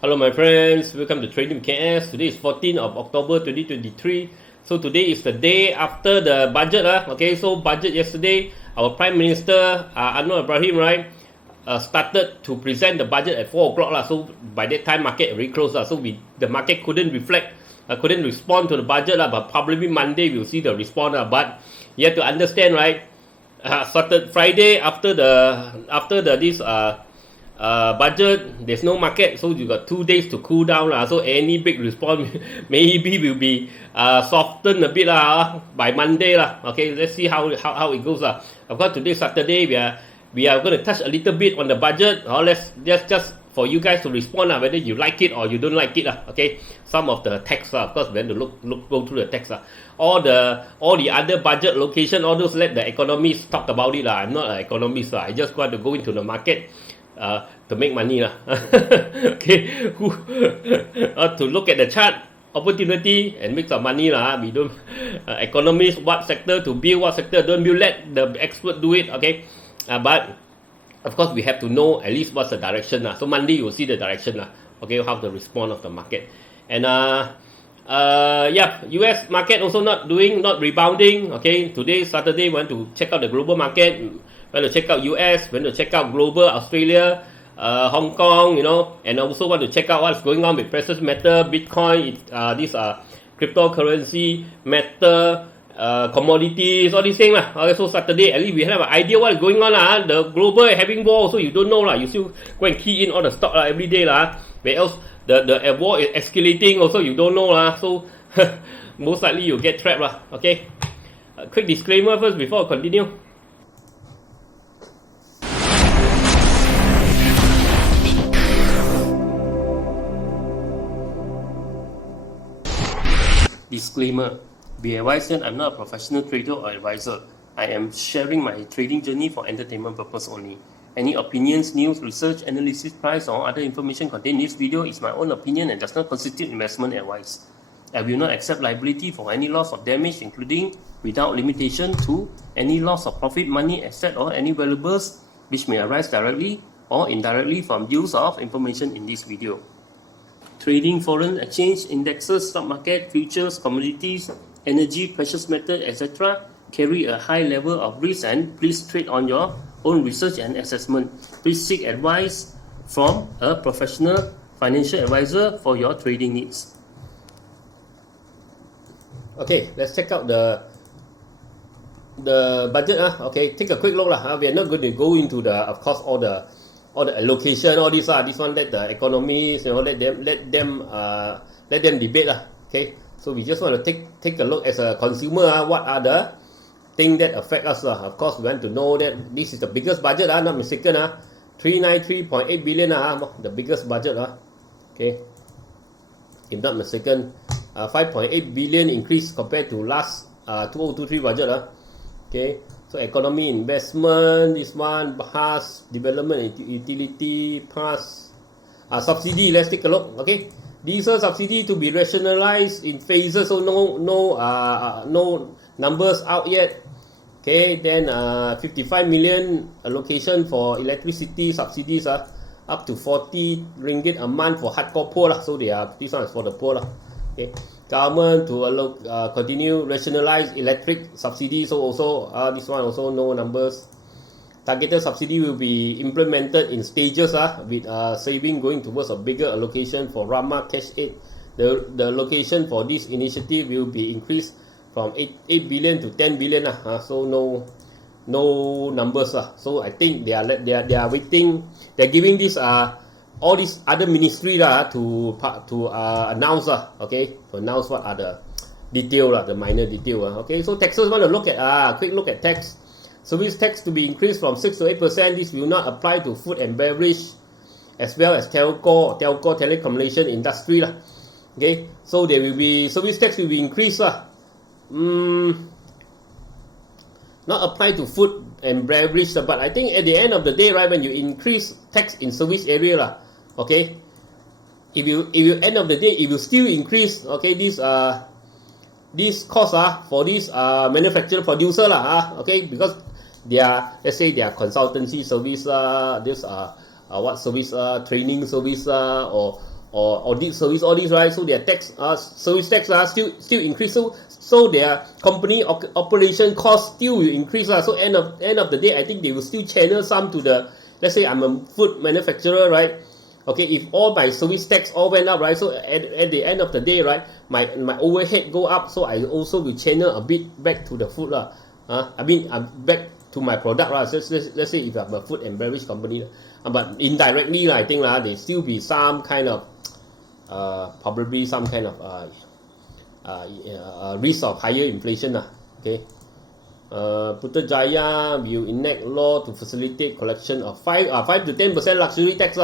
Hello my friends, welcome to Trading KS. Today is 14th of October 2023. So today is the day after the budget. Okay, so budget yesterday, our Prime Minister Anwar Ibrahim, right, started to present the budget at 4 o'clock. So by that time, market already closed. So the market couldn't reflect, couldn't respond to the budget. But probably Monday we'll see the response. But you have to understand, right, started Friday after this budget, there's no market, so you got 2 days to cool down. So any big response maybe will be softened a bit by Monday. Okay, let's see how it goes. Of course, today Saturday, we are going to touch a little bit on the budget. Let's just for you guys to respond whether you like it or you don't like it. Okay, some of the text, of course, we have to go through the text. All the other budget location, all those, let the economists talk about it. I'm not an economist. I just want to go into the market to make money. Okay, to look at the chart opportunity and make some money. We don't economists what sector to build, what sector don't build, let the expert do it. Okay, but of course we have to know at least what's the direction. So Monday you will see the direction. Okay, how the response of the market. And US market also not rebounding. Okay, today Saturday we want to check out the global market. Want to check out US, want to check out global, Australia, Hong Kong, and also want to check out what's going on with precious metal, Bitcoin, these are cryptocurrency, metal, commodities, all these things. Okay, so Saturday, at least we have an idea what is going on. The global having war, so you don't know. You still go and key in all the stock every day. Where else the war is escalating, also you don't know. So most likely you get trapped. Okay, quick disclaimer first before I continue. Disclaimer. Be advised that I'm not a professional trader or advisor. I am sharing my trading journey for entertainment purpose only. Any opinions, news, research, analysis, price, or other information contained in this video is my own opinion and does not constitute investment advice. I will not accept liability for any loss or damage, including, without limitation to, any loss of profit, money, asset, or any valuables which may arise directly or indirectly from use of information in this video. Trading foreign exchange, indexes, stock market, futures, commodities, energy, precious metal, etc. carry a high level of risk, and please trade on your own research and assessment. Please seek advice from a professional financial advisor for your trading needs. Okay, let's check out the budget. Okay, take a quick look. We are not going to go into the, of course, all the allocation, all this. This one let the economists, let them debate. Okay, so we just want to take a look as a consumer. What are the things that affect us? Of course, we want to know that this is the biggest budget. Not mistaken. 393.8 billion. The biggest budget. Okay, if not mistaken, 5.8 billion increase compared to last 2023 budget. Okay. So economy, investment, this one, PAS, development, utility, PAS, subsidy, let's take a look. Okay, these are subsidy to be rationalized in phases, so no numbers out yet. Okay, then 55 million allocation for electricity subsidies, up to 40 ringgit a month for hardcore poor. So this one is for the poor. Okay. Government to continue rationalize electric subsidy, so also this one also no numbers. Targeted subsidy will be implemented in stages with saving going towards a bigger allocation for Rama Cash Aid. The allocation for this initiative will be increased from 8 billion to 10 billion. So no numbers. So I think they are waiting. They're giving this all these other ministry to announce. Okay, to announce what are the detail, the minor detail. Okay, so taxes, want to look at quick look at tax. Service tax to be increased from 6 to 8%. This will not apply to food and beverage as well as telco telecommunication industry. Okay, so there will be service tax will be increased. Not apply to food and beverage, but I think at the end of the day, right, when you increase tax in service area, okay, if you end of the day, it will still increase. Okay, this cost for this manufacturer producer okay, because they are, let's say, their consultancy service, this what service, training service, or or audit service, all these, right? So their tax, service tax still increase. So their company operation cost still will increase. So end of the day, I think they will still channel some to the, let's say I'm a food manufacturer, right? Okay, if all my service tax all went up, right? So at the end of the day, right, my overhead go up, so I also will channel a bit back to the food, I mean, back to my product, right? So let's say if I'm a food and beverage company, but indirectly, I think there still be some kind of probably some kind of risk of higher inflation, okay. Putrajaya will enact law to facilitate collection of 5 to 10% luxury tax,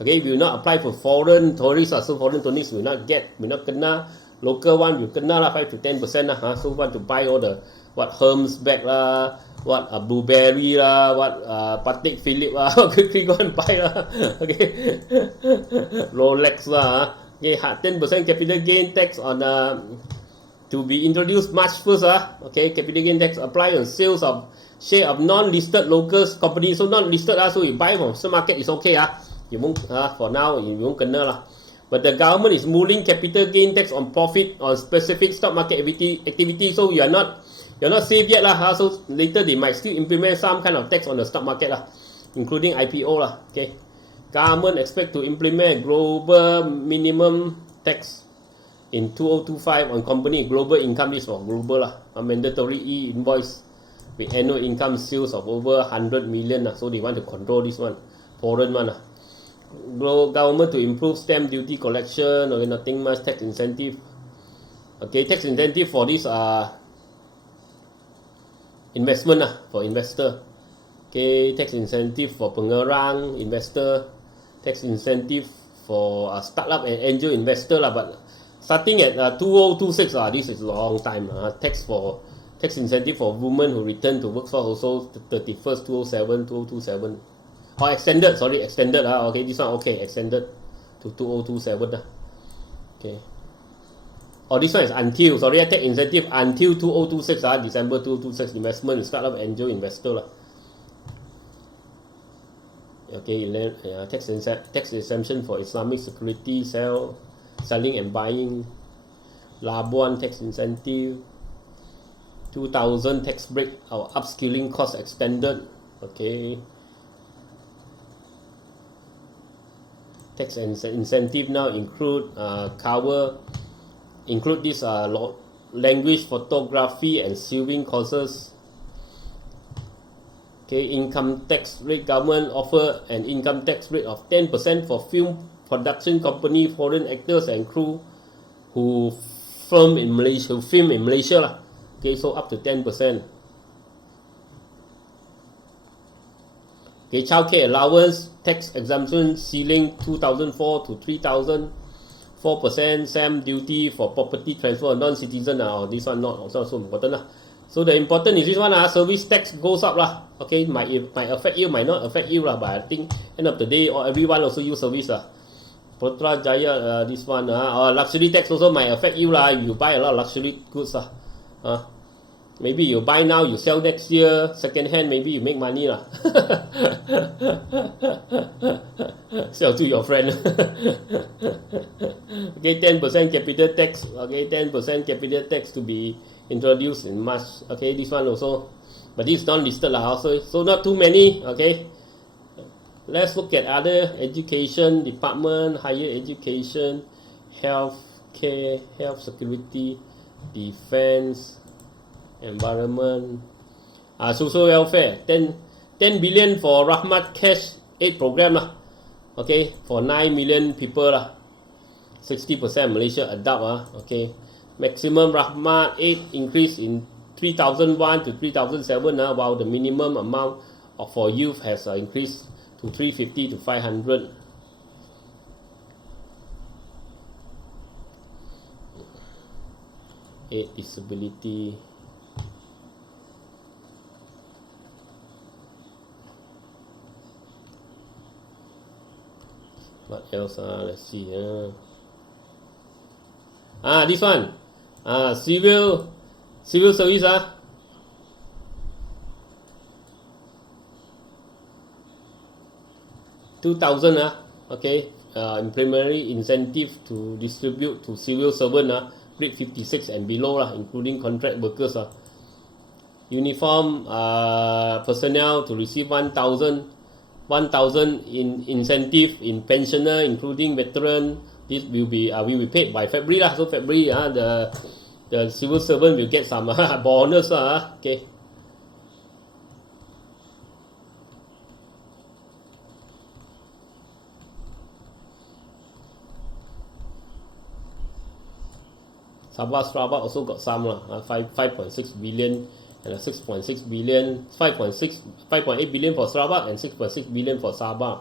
okay. Will not apply for foreign tourists, so foreign tourists will not kena. Local one will kena 5 to 10%, so want to buy all the what Hermes bag lah, what Blueberry lah, what Patek Philippe lah, quickly go and buy lah, okay. Rolex lah, okay. 10% capital gain tax on to be introduced March 1st, okay. Capital gain tax apply on sales of share of non-listed local companies. So not listed, so you buy from stock market is okay, you won't for now you won't kena lah. But the government is mulling capital gain tax on profit on specific stock market activity. So you're not safe yet lah. So later they might still implement some kind of tax on the stock market lah, including IPO lah. Okay. Government expect to implement global minimum tax in 2025 on company global income. This for global lah. A mandatory e-invoice with annual income sales of over 100 million. So they want to control this one, foreign one. Government to improve stamp duty collection, okay, nothing much. Tax incentive, okay, tax incentive for this investment for investor, okay, tax incentive for pengerang investor, tax incentive for startup and angel investor lah. But starting at 2026 this is a long time. Tax incentive for women who return to workforce also 31st 2027. Oh, extended, okay, this one, okay, extended to 2027, okay. Oh, this one is until, tax incentive until 2026, December 2026, investment, startup, angel investor, okay, tax exemption for Islamic security, selling and buying, Labuan tax incentive, 2000 tax break, our upskilling cost extended, okay. Tax incentive now include this language, photography and sewing courses. Okay, income tax rate, government offer an income tax rate of 10% for film production company, foreign actors and crew who film in Malaysia lah. Okay, so up to 10%. Okay, childcare allowance, tax exemption ceiling 2,004 to 3,000, 4% stamp duty for property transfer of non-citizen. This one not so important lah. So the important is this one service tax goes up lah. Okay, might affect you, might not affect you lah. But I think end of the day, or everyone also use service lah. Putrajaya, this one luxury tax also might affect you lah. You buy a lot of luxury goods lah. Maybe you buy now, you sell next year, second hand, maybe you make money lah. Sell to your friend. Okay, 10% capital tax. Okay, 10% capital tax to be introduced in March. Okay, this one also, but this is non-listed lah. So not too many. Okay, let's look at other education department, higher education, health care, health security, defense, environment, social welfare, 10 billion for Rahmat Cash Aid program lah. Okay, for 9 million people lah. 60% Malaysia adopt okay. Maximum Rahmat Aid increase in 3001 to 3007 while the minimum amount for youth has increased to 350 to 500. Aid disability. What else? Let's see. This one. Civil service. 2,000. Okay. implementary incentive to distribute to civil servant grade 56 and below including contract workers uniform personnel to receive 1,000 in incentive in pensioner including veteran. This will be paid by February so February the civil servant will get some bonus okay. Sabah Sarawak also got some 5.6 billion and 6.6 billion, 5.8 billion for Sarawak and 6.6 billion for Sabah.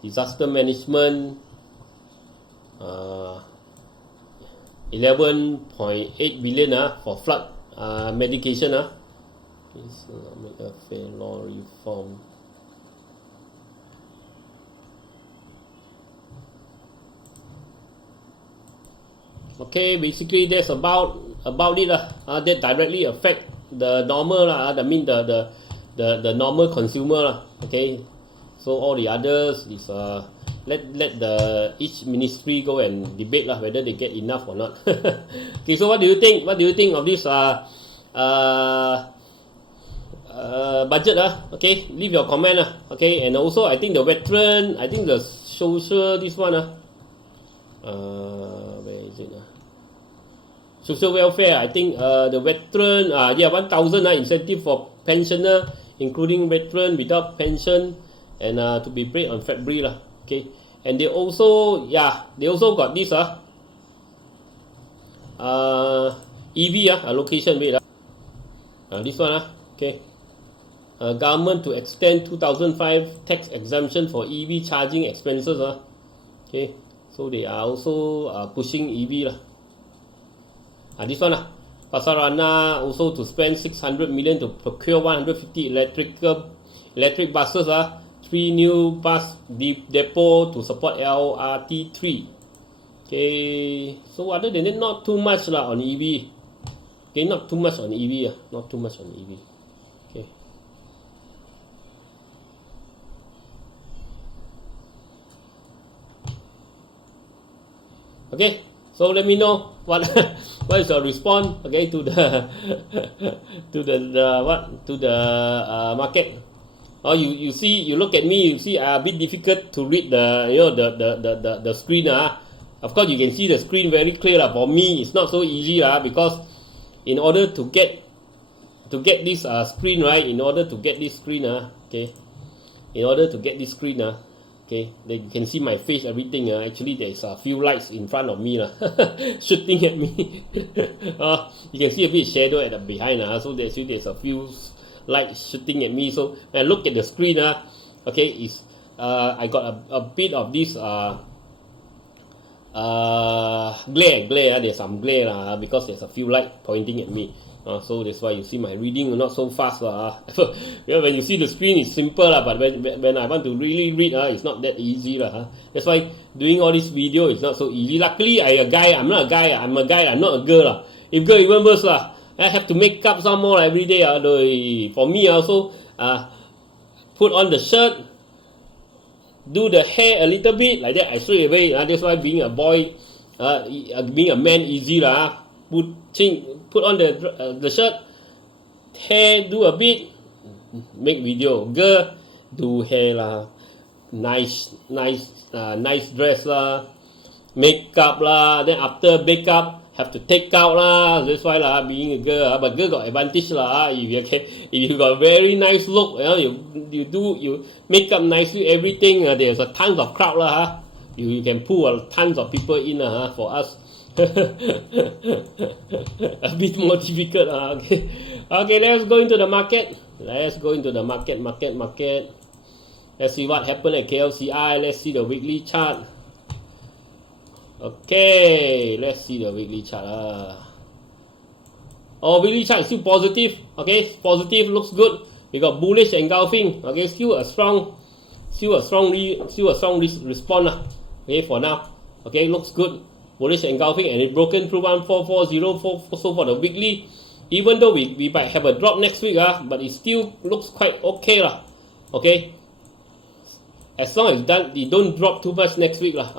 Disaster management 11.8 billion for flood medication Islamic affair law reform. Okay, basically that's about it that directly affect the normal I mean the normal consumer okay. So all the others is let the each ministry go and debate whether they get enough or not. Okay, so what do you think of this budget okay, leave your comment okay. And also I think the veteran, I think the social, this one where is it social welfare, I think the veteran 1,000 incentive for pensioner including veteran without pension and to be paid on February okay. And they also got this EV allocation rate this one okay. Government to extend 2005 tax exemption for EV charging expenses okay. So they are also pushing EV this one Pasarana also to spend 600 million to procure 150 electric buses 3 new bus depot to support LRT3 okay. So other than that, not too much on EV okay, not too much on EV okay. Okay, so let me know what is your response okay to the market. You see, you look at me, you see a bit difficult to read the screen Of course you can see the screen very clear for me it's not so easy because in order to get this screen in order to get this screen okay, okay, then you can see my face, everything actually there is a few lights in front of me shooting at me. You can see a bit shadow at the behind so there's a few lights shooting at me. So when I look at the screen okay, is I got a bit of this glare there's some glare because there's a few lights pointing at me. So that's why you see my reading not so fast when you see the screen it's simple but when I want to really read it's not that easy That's why doing all this video is not so easy. Luckily I'm not a guy, I'm not a girl If girl even worse I have to make up some more every day for me also put on the shirt, do the hair a little bit like that I straight away that's why being a boy being a man easy put on the shirt, hair do a bit, make video. Girl do hair nice dress makeup then after makeup have to take out that's why being a girl but girl got advantage if you got very nice look you make up nicely everything there's a tons of crowd you can pull tons of people in for us. A bit more difficult okay. Let's go into the market. Let's see what happened at KLCI. Let's see the weekly chart. Okay, let's see the weekly chart weekly chart is still positive okay, positive, looks good. We got bullish engulfing okay, still a strong response okay for now okay, looks good. Bullish engulfing and it broken through 14404. So for the weekly, even though we might have a drop next week but it still looks quite okay okay. as long as it don't drop too much next week lah.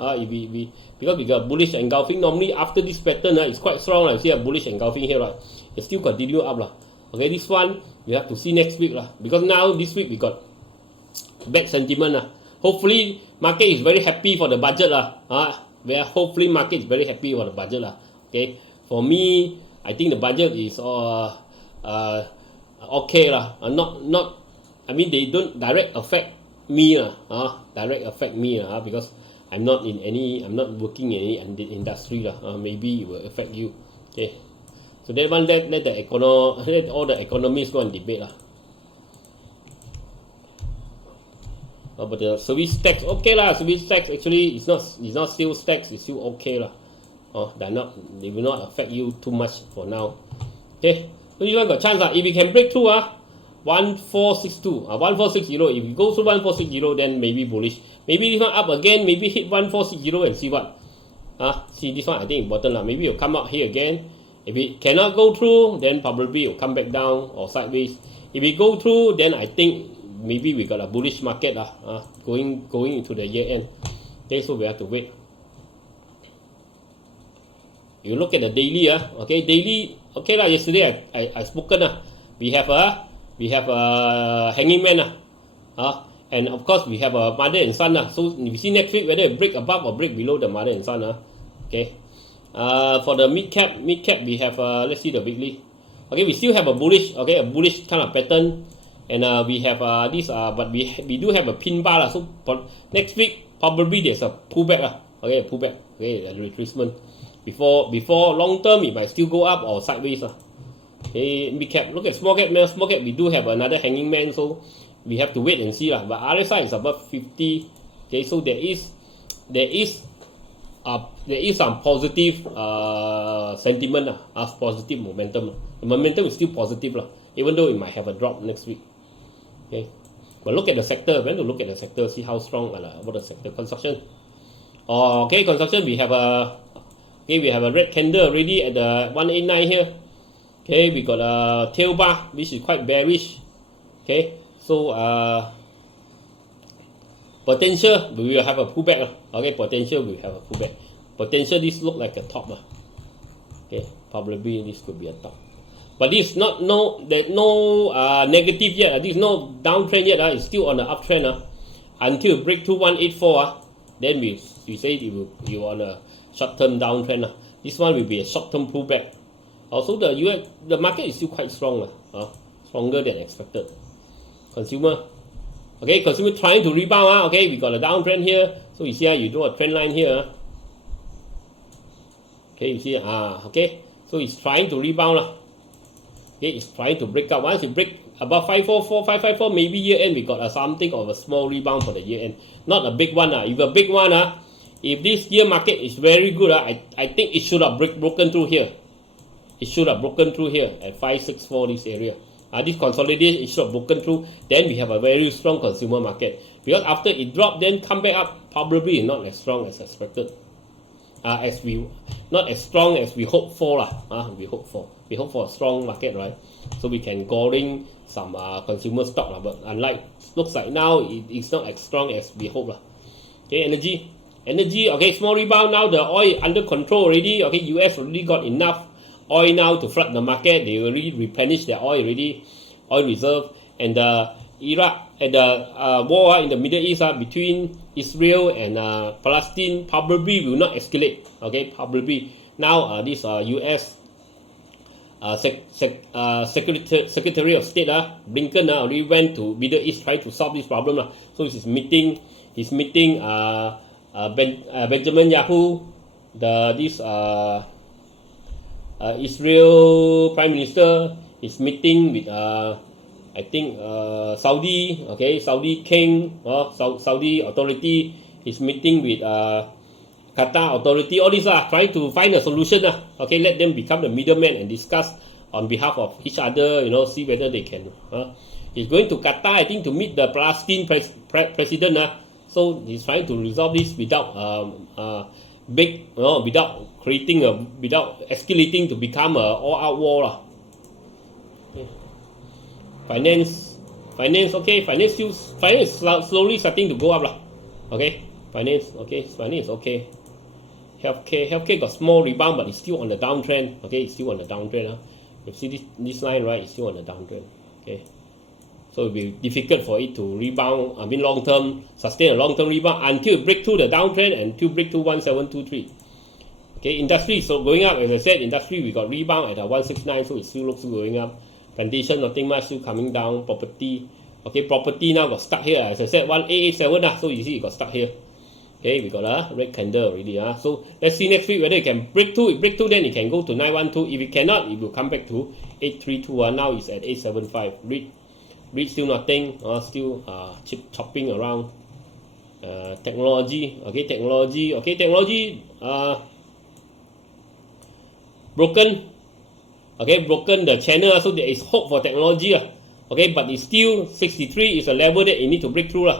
Because we got bullish engulfing. Normally after this pattern, it's quite strong. I see a bullish engulfing here, right? It still continue up lah. Okay, this one we have to see next week lah. Because now this week we got bad sentiment lah. Hopefully market is very happy for the budget lah. Hopefully market is very happy for the budget lah. Okay, for me, I think the budget is okay lah. I mean they don't direct affect me lah. Direct affect me lah, because I'm not working in any industry lah. Maybe it will affect you. Okay, so that one let all the economists go and debate lah. But the service tax okay lah. Service tax actually it's not sales tax. It's still okay lah. They will not affect you too much for now. Okay, so this one got chance lah. If we can break through 1462, 1460. If we go through 1460, then maybe bullish. Maybe this one up again. Maybe hit 1460 and see what. See this one I think important lah. Maybe it'll come out here again. If it cannot go through, then probably it'll come back down or sideways. If it go through, then I think maybe we got a bullish market lah. Going into the year end. Okay, so we have to wait. You look at the daily okay, daily okay lah. Yesterday I spoken We have a hanging man and of course we have a mother and son So we see next week whether it break above or break below the mother and son Okay. For the mid cap we have let's see the weekly. Okay, we still have a bullish kind of pattern, and we have this but we do have a pin bar so for next week probably there's a pullback okay, a pullback, okay, a retracement before long term it might still go up or sideways Okay, mid cap, look at small cap. We do have another hanging man, so we have to wait and see but RSI is above 50. Okay, so there is some positive sentiment positive momentum. The momentum is still positive even though it might have a drop next week. Okay, but look at the sector. When to look at the sector, see how strong what the sector. Construction. Okay, construction we have a red candle already at the 189 here. Okay, we got a tail bar which is quite bearish. Okay, so potential we will have a pullback Okay, potential we have a pullback. Potential this look like a top Okay, probably this could be a top. But this no negative yet. This is no downtrend yet. It's still on the uptrend until break to 184 then we say you on a short-term downtrend This one will be a short-term pullback. Also the market is still quite strong stronger than expected. Consumer. Okay, consumer trying to rebound Okay, we got a downtrend here. So you see you draw a trend line here Okay, you see okay, so it's trying to rebound Okay, it's trying to break up. Once you break above 554, maybe year end we got something of a small rebound for the year end. Not a big one If a big one if this year market is very good I think it should have broken through here. It should have broken through here at 564 this area. This consolidation it should have broken through. Then we have a very strong consumer market. Because after it dropped, then come back up, probably not as strong as expected. Not as strong as we hope for We hope for a strong market, right? So we can goring some consumer stock but unlike looks like now it's not as strong as we hope Okay, energy. Okay, small rebound now. The oil under control already. Okay, US already got enough oil now to flood the market. They already replenished their oil reserve. And the Iraq and the war in the Middle East between Israel and Palestine probably will not escalate. Okay, probably now this US Secretary of State Blinken already went to Middle East trying to solve this problem So he's meeting Benjamin Yahu, this Israel Prime Minister is meeting with I think Saudi. Okay, Saudi King Saudi authority is meeting with Qatar authority. All these are trying to find a solution Okay, let them become the middleman and discuss on behalf of each other. See whether they can. He's going to Qatar, I think, to meet the Palestinian president. So he's trying to resolve this without without escalating to become a all-out war Finance okay, finance slowly starting to go up Okay, finance, okay, finance, okay. Healthcare got small rebound, but it's still on the downtrend. Okay, it's still on the downtrend. You see this line, right? It's still on the downtrend. Okay, so it'll be difficult for it to rebound. I mean, long term, sustain a long term rebound until it break through the downtrend and to break through 1723. Okay, industry so going up. As I said, industry we got rebound at 169, so it still looks going up. Plantation, nothing much, still coming down. Property, okay, property now got stuck here. As I said, 1887. So you see it got stuck here. Okay, we got a red candle already. So let's see next week whether it can break through. If break through, then it can go to 912. If it cannot, it will come back to 8321. Now it's at 875. Read still nothing. Still chip chopping around. Technology. Okay, technology. Okay, technology. Broken. Okay, broken the channel. So there is hope for technology. Okay, but it's still 63 is a level that you need to break through.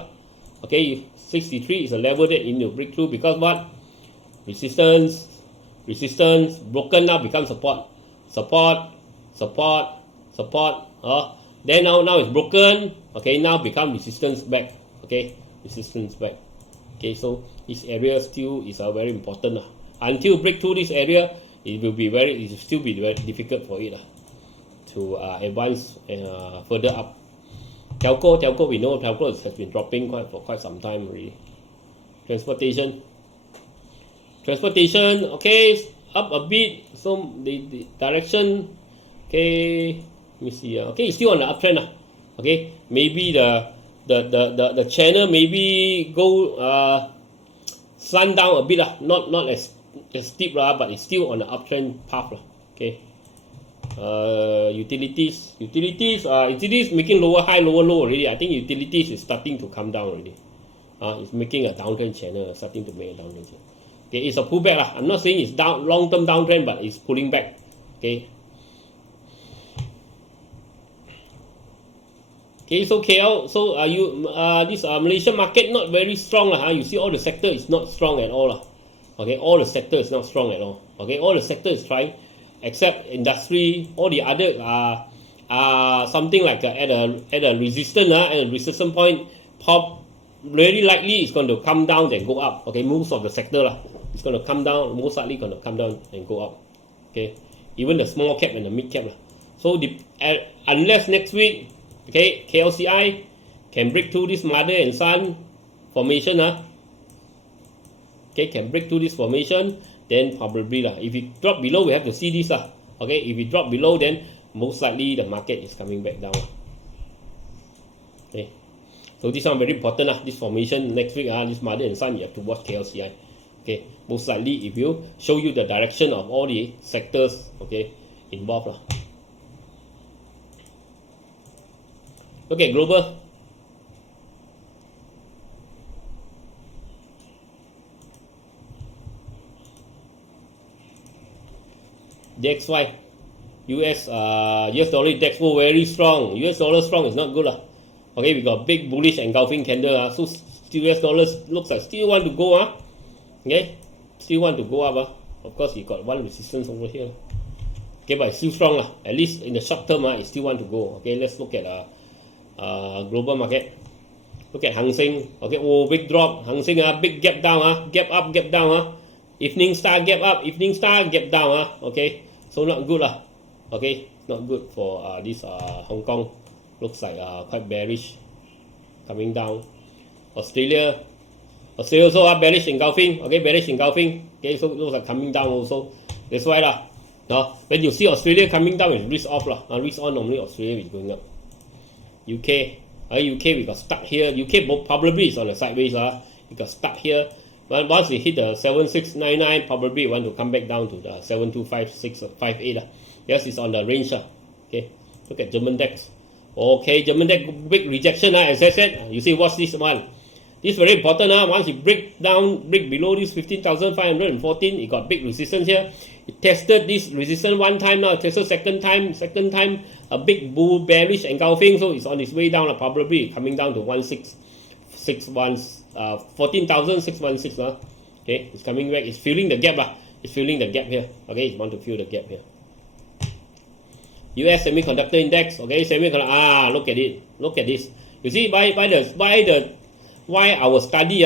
Okay, 63 is a level that you need to break through because what? Resistance, broken now becomes support. Then now it's broken. Okay, now become resistance back. Okay, resistance back. Okay, so this area still is very important. Until break through this area, it will still be very difficult for it to advance further up. Telco, we know telco has been dropping for quite some time already. Transportation, okay, up a bit. So the direction, okay, let me see. Okay, it's still on the uptrend. Okay, maybe the channel maybe go slant down a bit. Not as steep but it's still on the uptrend path. Okay. Utilities making lower high, lower low already. I think utilities is starting to come down already. It's making a downtrend channel, starting to make a downtrend channel. Okay, it's a pullback. I'm not saying it's down long term downtrend, but it's pulling back. Okay. Okay, so KL, so this Malaysian market not very strong. You see all the sector is not strong at all. Okay, all the sector is not strong at all. Okay, all the sector is trying. Except industry, all the other are something like at a resistance point, pop really likely it's going to come down then go up. Okay, most of the sector it's going to come down, most likely going to come down and go up. Okay, even the small cap and the mid cap So unless next week, okay, KLCI can break through this mother and son formation. Okay, can break through this formation. Then probably if it drop below, we have to see this. Okay, if it drop below, then most likely the market is coming back down. Okay, so this one very important. This formation next week, this mother and son, you have to watch KLCI. Okay, most likely it will show you the direction of all the sectors. Okay, involved. Okay, global. DXY, US dollar index very strong. US dollar strong is not good. Okay, we got big bullish engulfing candle. So US dollars looks like still want to go. Okay, still want to go up. Of course, you got one resistance over here. Okay, but it's still strong. At least in the short term, it still want to go. Okay, let's look at global market. Look at Hang Seng. Okay, big drop. Hang Seng big gap down. Gap up, gap down. Evening star gap up, evening star gap down. Okay, so not good Okay, not good for this Hong Kong. Looks like quite bearish, coming down. Australia also bearish engulfing. Okay, bearish engulfing. Okay, so those are coming down also. That's why when you see Australia coming down, it's risk off risk on. Normally Australia is going up. UK we got stuck here. UK probably is on the sideways. It got stuck here. But once it hit the 7699, probably it want to come back down to the 725658. Yes, it's on the range. Okay, look at German DAX. Okay, German DAX big rejection. As I said, you see what's this one? This is very important. Once it break below this 15,514, it got big resistance here. It tested this resistance one time now. Tested second time a big bull bearish engulfing. So it's on its way down. Probably coming down to 14,616. Okay, it's coming back. It's filling the gap. It's filling the gap here. Okay, it want to fill the gap here. US semiconductor index. Okay, semiconductor. Look at it. Look at this. You see, why our study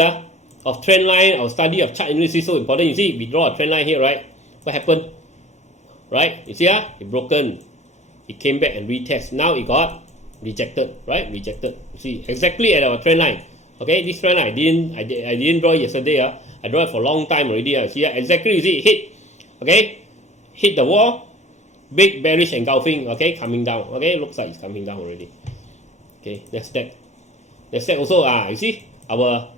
of trend line, our study of chart analysis is so important. You see, we draw a trend line here, right? What happened? Right? You see, it broken. It came back and retest. Now it got rejected, right? Rejected. You see, exactly at our trend line. Okay, this trend line I didn't draw it yesterday. I draw it for a long time already. See, exactly. You see, it hit. Okay, hit the wall. Big bearish engulfing. Okay, coming down. Okay, looks like it's coming down already. Okay, Nasdaq. Nasdaq also. You see our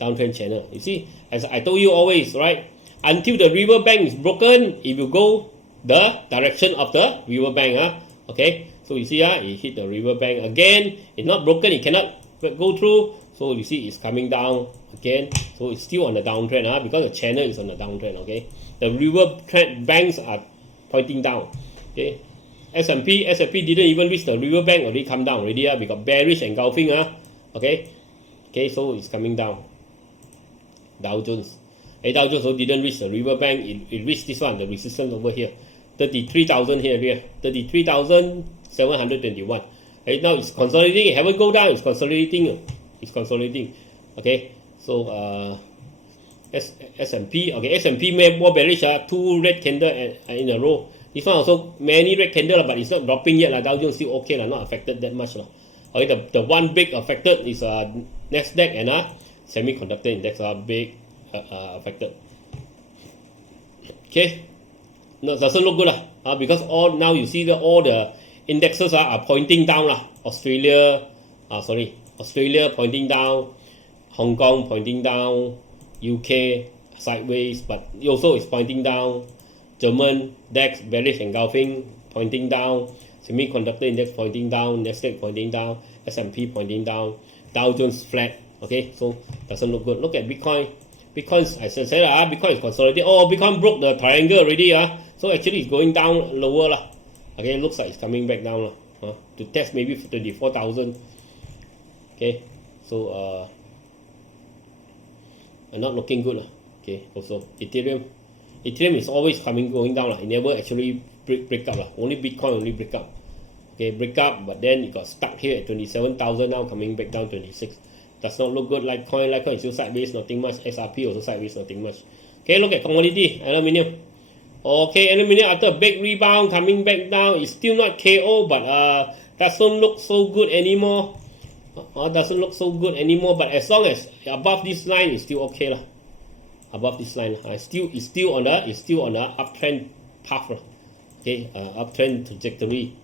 downtrend channel. You see, as I told you always, right? Until the river bank is broken, it will go the direction of the river bank. Okay, so you see, it hit the river bank again. It's not broken, it cannot go through. So you see, it's coming down again. So it's still on the downtrend, because the channel is on the downtrend. Okay, the river banks are pointing down. Okay, S&P didn't even reach the river bank, already come down already. We got bearish engulfing. Okay, so it's coming down. Dow Jones. Dow Jones also didn't reach the river bank. It reached this one, the resistance over here. 33,000 here. 33,721. Now it's consolidating. It haven't go down. It's consolidating. Okay. So S&P. Okay, S&P made more bearish. 2 red candle in a row. This one also many red candle, but it's not dropping yet. Dow Jones still okay. Not affected that much. Okay, the one big affected is Nasdaq and semiconductor index are big affected. Okay, no, doesn't look good because all now you see all the indexes are pointing down Australia pointing down, Hong Kong pointing down, UK sideways, but also is pointing down. German DAX bearish engulfing pointing down, semiconductor index pointing down, Nasdaq pointing down, S&P pointing down, Dow Jones flat. Okay, so doesn't look good. Look at Bitcoin. Bitcoin, I said, Bitcoin is consolidating. Bitcoin broke the triangle already. So actually it's going down lower. Okay, looks like it's coming back down to test maybe 24,000. Okay, so not looking good. Okay, also Ethereum is always going down. It never actually break up. Only Bitcoin break up. Okay, break up, but then it got stuck here at 27,000 now, coming back down 26. Does not look good. Litecoin is still sideways, nothing much. SRP also sideways, nothing much. Okay, look at commodity, aluminium. Okay, aluminium after a big rebound coming back down. It's still not KO, but doesn't look so good anymore. But as long as above this line, it's still okay Above this line, it's still on the uptrend path. Okay, uptrend trajectory.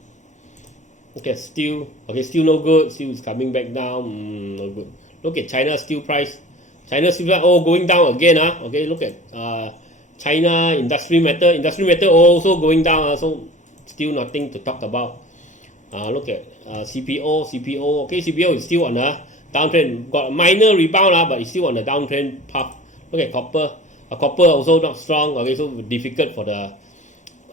Okay, still no good. Still is coming back down. No good. Look at China steel price. Going down again. Okay, look at China industry metal also going down. So still nothing to talk about. Look at CPO. Okay, CPO is still on a downtrend. Got a minor rebound, but it's still on the downtrend path. Look at copper. Copper also not strong. Okay, so difficult for the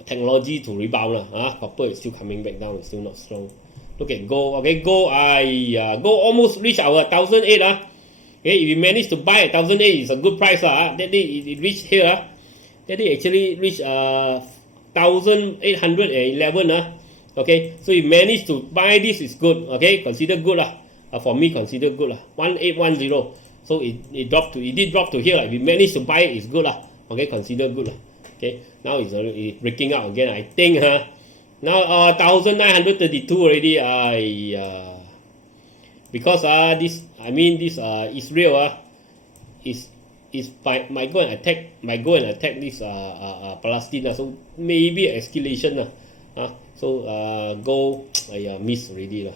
technology to rebound. Copper is still coming back down. It's still not strong. Look at gold. Okay, gold almost reached our 1,008. Okay, if you manage to buy at 1,008, it's a good price. That day it reached here. That day actually reached 1,811. Okay, so if you manage to buy this, is good. Okay, consider good. For me, consider good. 1,810. So it did drop to here. If you manage to buy it, it's good. Okay, consider good. Okay, now it's breaking out again. I think now 1,932 already. Because this Israel might go and attack this Palestine. So maybe escalation. So go miss already.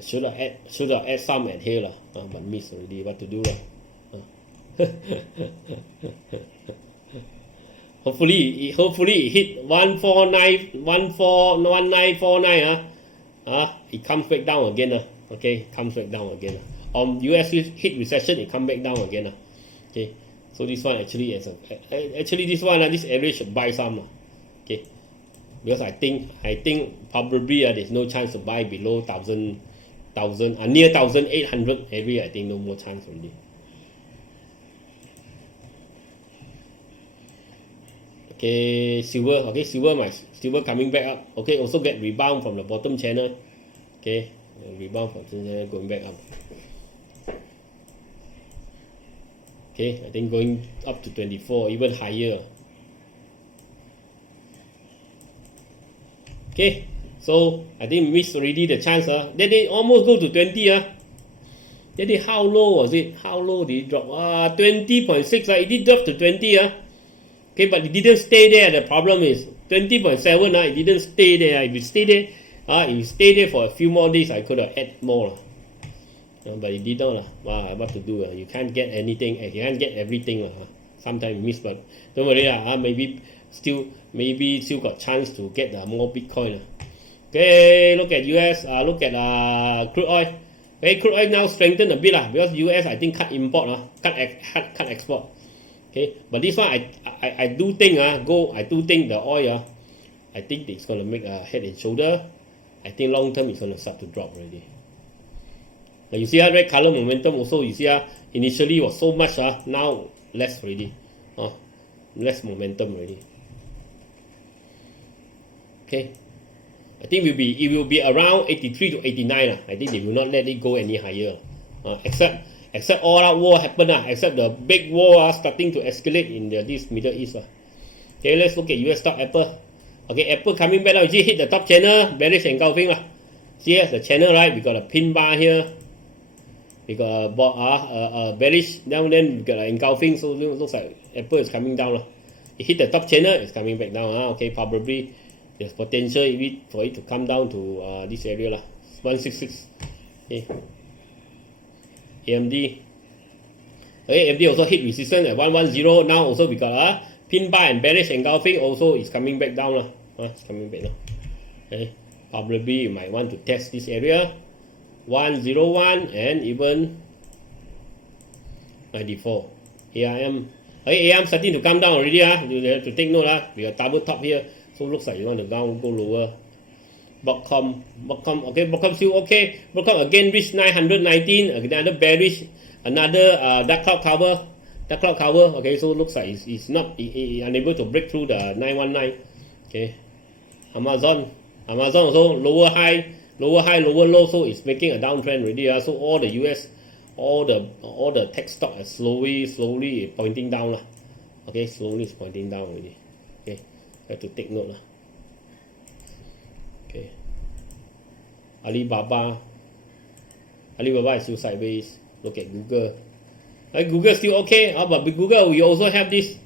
Should have add some at here but miss already. What to do Hopefully it hit 1949. It comes back down again. Okay, comes back down again. US hit recession, it come back down again. Okay, so this one actually this area should buy some. Okay, because I think probably there's no chance to buy below 1,000 near 1,800 area. I think no more chance already. Okay, silver coming back up. Okay, also get rebound from the bottom channel. Okay, rebound for going back up. Okay, I think going up to 24, even higher. Okay, so I think missed already the chance. Then they almost go to 20. Then they, how low was it? How low did it drop? 20.6. It did drop to 20. Okay, but it didn't stay there. The problem is 20.7. It didn't stay there. If it stayed there, if it stayed there for a few more days, I could have added more. But it did not. What to do? You can't get anything. You can't get everything. Sometimes you miss, but don't worry. Maybe still got chance to get more Bitcoin. Okay, look at US. Look at crude oil. Okay, crude oil now strengthened a bit because US I think cut import, cut export. Okay, but this one I do think I do think the oil I think it's gonna make a head and shoulder. I think long term it's gonna start to drop already. Now you see red color momentum also. You see initially was so much now less already. Less momentum already. Okay, I think it will be around 83 to 89. I think they will not let it go any higher. Except all out war happen. Except the big war starting to escalate in this Middle East. Okay, let's look at US stock Apple. Okay, Apple coming back now. You see hit the top channel, bearish engulfing. See the channel, right? We got a pin bar here. We got a bearish down, then we got an engulfing. So it looks like Apple is coming down. It hit the top channel, it's coming back down. Okay, probably there's potential for it to come down to this area 166. Okay. AMD. Okay, AMD also hit resistance at 110. Now also we got a pin bar and bearish engulfing. Also is coming back down. It's coming back now. Okay, probably you might want to test this area 101 and even 94. ARM. Okay, ARM starting to come down already. You have to take note. We got double top here. So looks like you want to go lower. Broadcom, okay, Broadcom still okay. Broadcom again reached 919, another bearish, another dark cloud cover. Okay, so looks like it's not unable to break through the 919. Okay, Amazon also lower high, lower low, so it's making a downtrend already. So all the US, all the tech stock is slowly pointing down. Okay, slowly it's pointing down already. Okay, have to take note. Okay, Alibaba is still sideways. Look at Google. Google still okay, but with Google we also have this.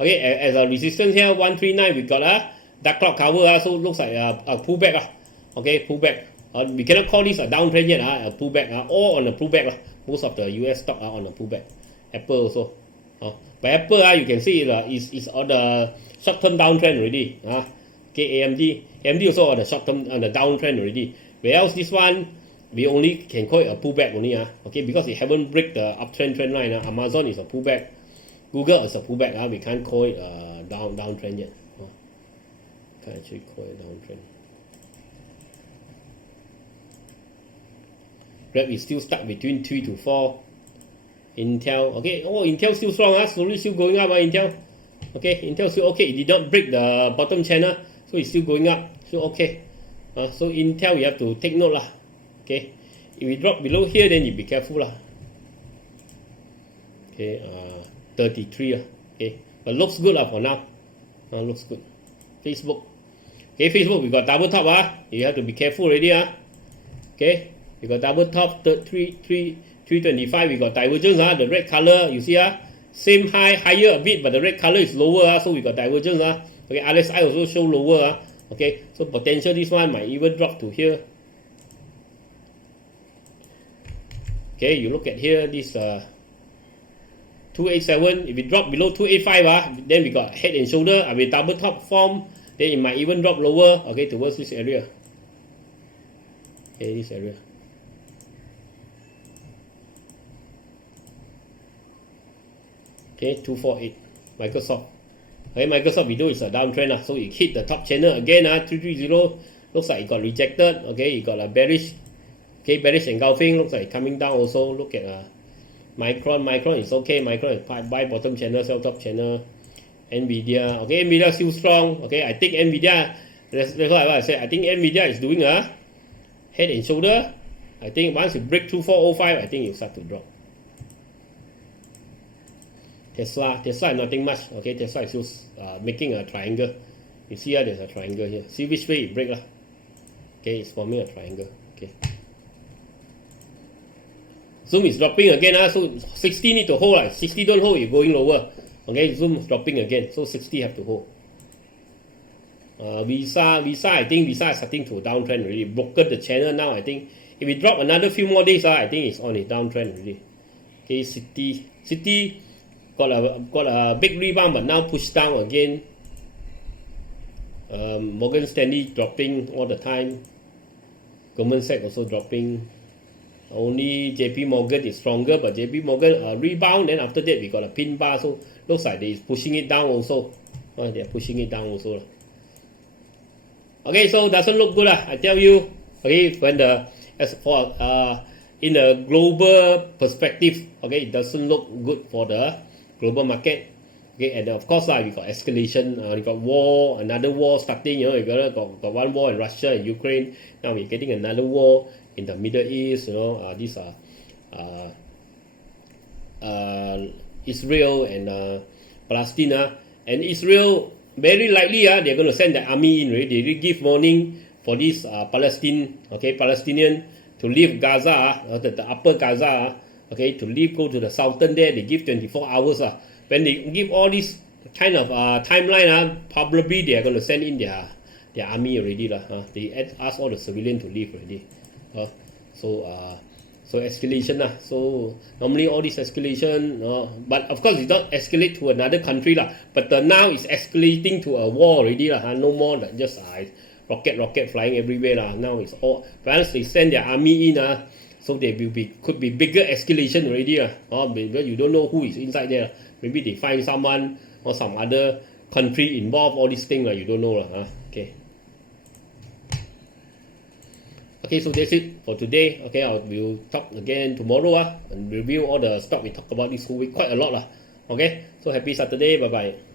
Okay, as a resistance here 139, we got a dark cloud cover. So it looks like a pullback. Okay, pullback. We cannot call this a downtrend yet. A pullback. Or on a pullback. Most of the US stock are on a pullback. Apple also. But Apple you can see is on the short-term downtrend already. Okay, AMD also on the short-term on the downtrend already. Whereas this one we only can call it a pullback only. Okay, because it haven't break the uptrend trend line. Amazon is a pullback. Google is a pullback. We can't call it a downtrend yet. Can't actually call it downtrend. Grab is still stuck between 3 to 4. Intel, okay, Intel still strong, slowly still going up. Intel, okay, Intel still okay. It did not break the bottom channel, so it's still going up, so okay. So Intel you have to take note okay. If we drop below here, then you be careful Okay, 33 okay, but looks good for now. Looks good. Facebook, okay, Facebook we got double top you have to be careful already okay. We got double top 325. We got divergence. The red color you see same higher a bit, but the red color is lower. So we got divergence. Okay, RSI also show lower. Okay, so potential this one might even drop to here. Okay, you look at here this 287. If it drop below 285 then we got head and shoulder. With double top form, then it might even drop lower. Okay, towards this area. Okay, this area. Okay, 248. Microsoft. Okay, Microsoft we know it's a downtrend so it hit the top channel again 330. Looks like it got rejected. Okay, it got a bearish. Okay, bearish engulfing. Looks like it coming down also. Look at Micron is okay. Micron is buy bottom channel, sell top channel. NVIDIA. Okay, NVIDIA still strong. Okay, I think NVIDIA. That's what I said. I think NVIDIA is doing a head and shoulder. I think once you break through 405, I think you start to drop. Tesla is nothing much. Okay, Tesla is just making a triangle. You see there's a triangle here. See which way it break lah. Okay, it's forming a triangle. Okay. Zoom is dropping again. So 60 need to hold. 60 don't hold, you're going lower. Okay, Zoom is dropping again. So 60 have to hold. Visa, I think Visa is starting to downtrend already. Broken the channel now. I think if we drop another few more days, I think it's on a downtrend already. Okay, City got a big rebound, but now pushed down again. Morgan Stanley dropping all the time. Goldman Sachs also dropping. Only JP Morgan is stronger, but JP Morgan rebound. Then after that we got a pin bar, so looks like they is pushing it down also. They are pushing it down also. Okay, so doesn't look good. I tell you. Okay, when in a global perspective, okay, it doesn't look good for the global market. Okay, and of course we got escalation. We got war, another war starting. You got one war in Russia and Ukraine. Now we're getting another war in the Middle East. These are Israel and Palestine. And Israel very likely they're going to send the army in. Right? They give warning for this Palestinian to leave Gaza, the upper Gaza. Okay, to leave, go to the southern there. They give 24 hours. When they give all this kind of timeline, probably they are going to send in their army already. They ask all the civilians to leave already. So escalation. So normally all this escalation, but of course it don't escalate to another country. But now it's escalating to a war already. No more than just rocket flying everywhere. Now it's all, once they send their army in, so there could be bigger escalation already. But you don't know who is inside there. Maybe they find someone or some other country involved, all these things you don't know. Okay. Okay, so that's it for today. Okay, we'll talk again tomorrow and review all the stock we talked about this whole week. Quite a lot. Okay, so happy Saturday. Bye-bye.